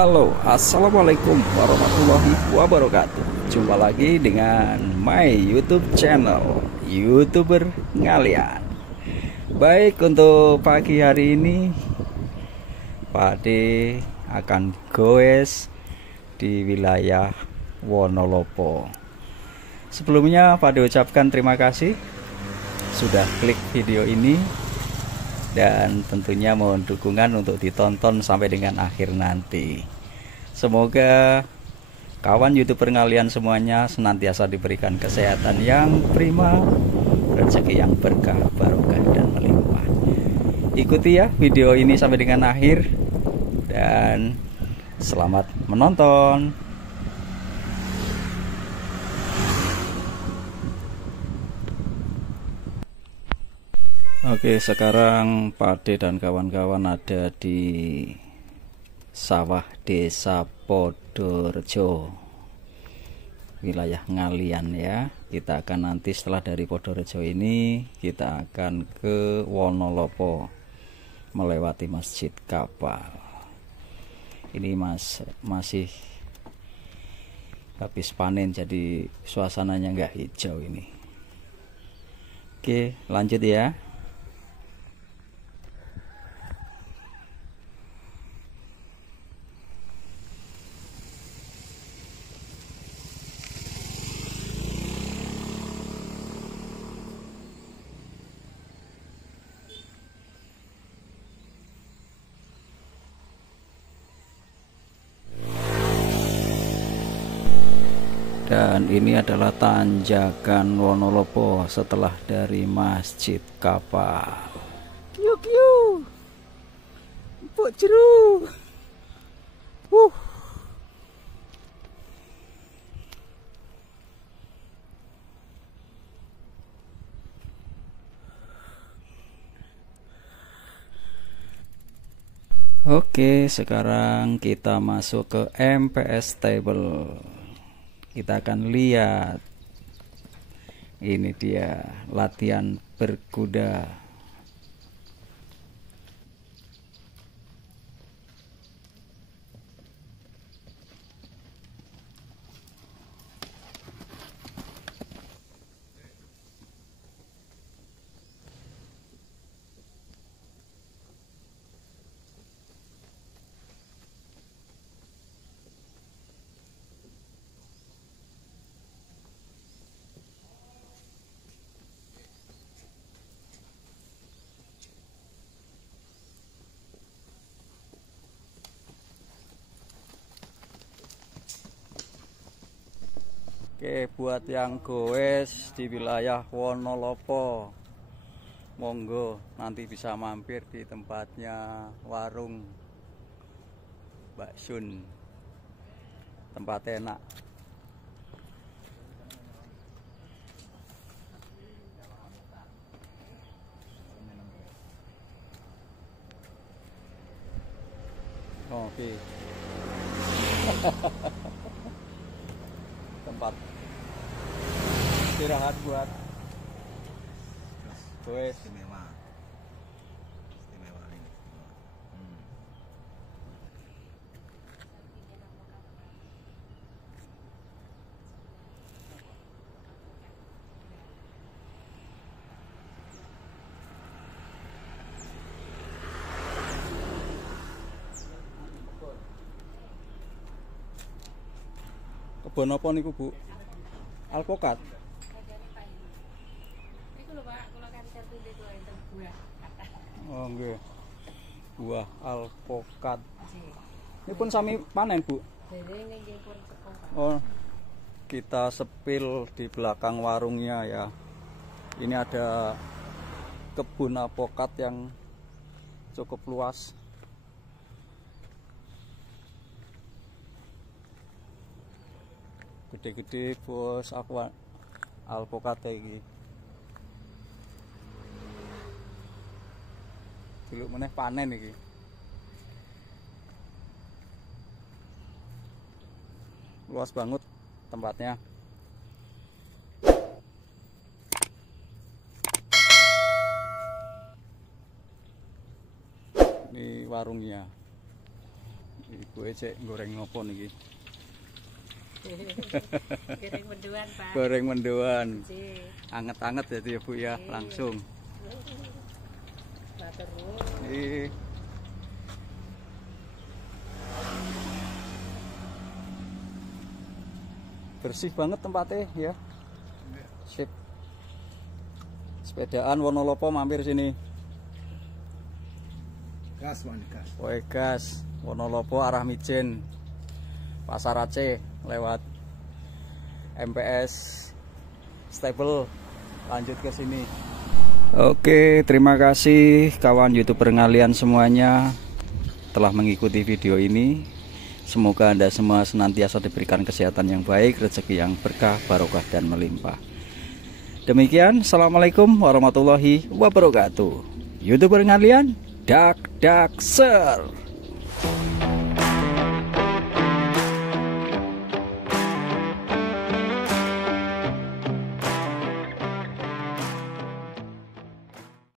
Halo, assalamualaikum warahmatullahi wabarakatuh. Jumpa lagi dengan my YouTube channel, YouTuber Ngalian. Baik, untuk pagi hari ini Pak D akan goes di wilayah Wonolopo. Sebelumnya Pak D ucapkan terima kasih sudah klik video ini, dan tentunya mohon dukungan untuk ditonton sampai dengan akhir nanti. Semoga kawan YouTuber Ngalian semuanya senantiasa diberikan kesehatan yang prima, rezeki yang berkah, barokah dan melimpah. Ikuti ya video ini sampai dengan akhir, dan selamat menonton. Oke, sekarang Pak D dan kawan-kawan ada di sawah desa Podorejo, wilayah Ngalian ya. Kita akan nanti setelah dari Podorejo ini kita akan ke Wonolopo melewati Masjid Kapal. Ini masih habis panen, jadi suasananya nggak hijau ini. Oke, lanjut ya. Dan ini adalah tanjakan Wonolopo setelah dari Masjid Kapal. Yuk yuk, Mbok Jeru. Oke, sekarang kita masuk ke MPS Table. Kita akan lihat, ini dia latihan berkuda. Oke, buat yang goes di wilayah Wonolopo, monggo nanti bisa mampir di tempatnya warung Mbak Sun. Tempat enak. Oke. Tempat istirahat buat goes. Istimewa ini. Kebon apa niku, Bu? Alpokat. Oh nggih. Buah alpokat. Ini pun sami panen, Bu. Oh, kita sepil di belakang warungnya ya. Ini ada kebun alpokat yang cukup luas. Gede-gede bos, aku alpokat iki. Dulu meneh panen iki. Luas banget tempatnya. Ini warungnya. Ibu cek goreng ngopo niki? Goreng mendoan, Pak. Goreng mendoan. Nggih. Anget-anget ya Bu ya, langsung. Matur Nggih. Bersih banget tempatnya ya. Sip. Sepedaan Wonolopo mampir sini. Gas man, gas. Woe gas, Wonolopo arah Mijen. Pasar Aceh lewat MPS Stable lanjut ke sini. Oke, terima kasih kawan YouTuber ngalian semuanya telah mengikuti video ini. Semoga Anda semua senantiasa diberikan kesehatan yang baik, rezeki yang berkah, barokah dan melimpah. Demikian, assalamualaikum warahmatullahi wabarakatuh. YouTuber ngalian, dak dak ser.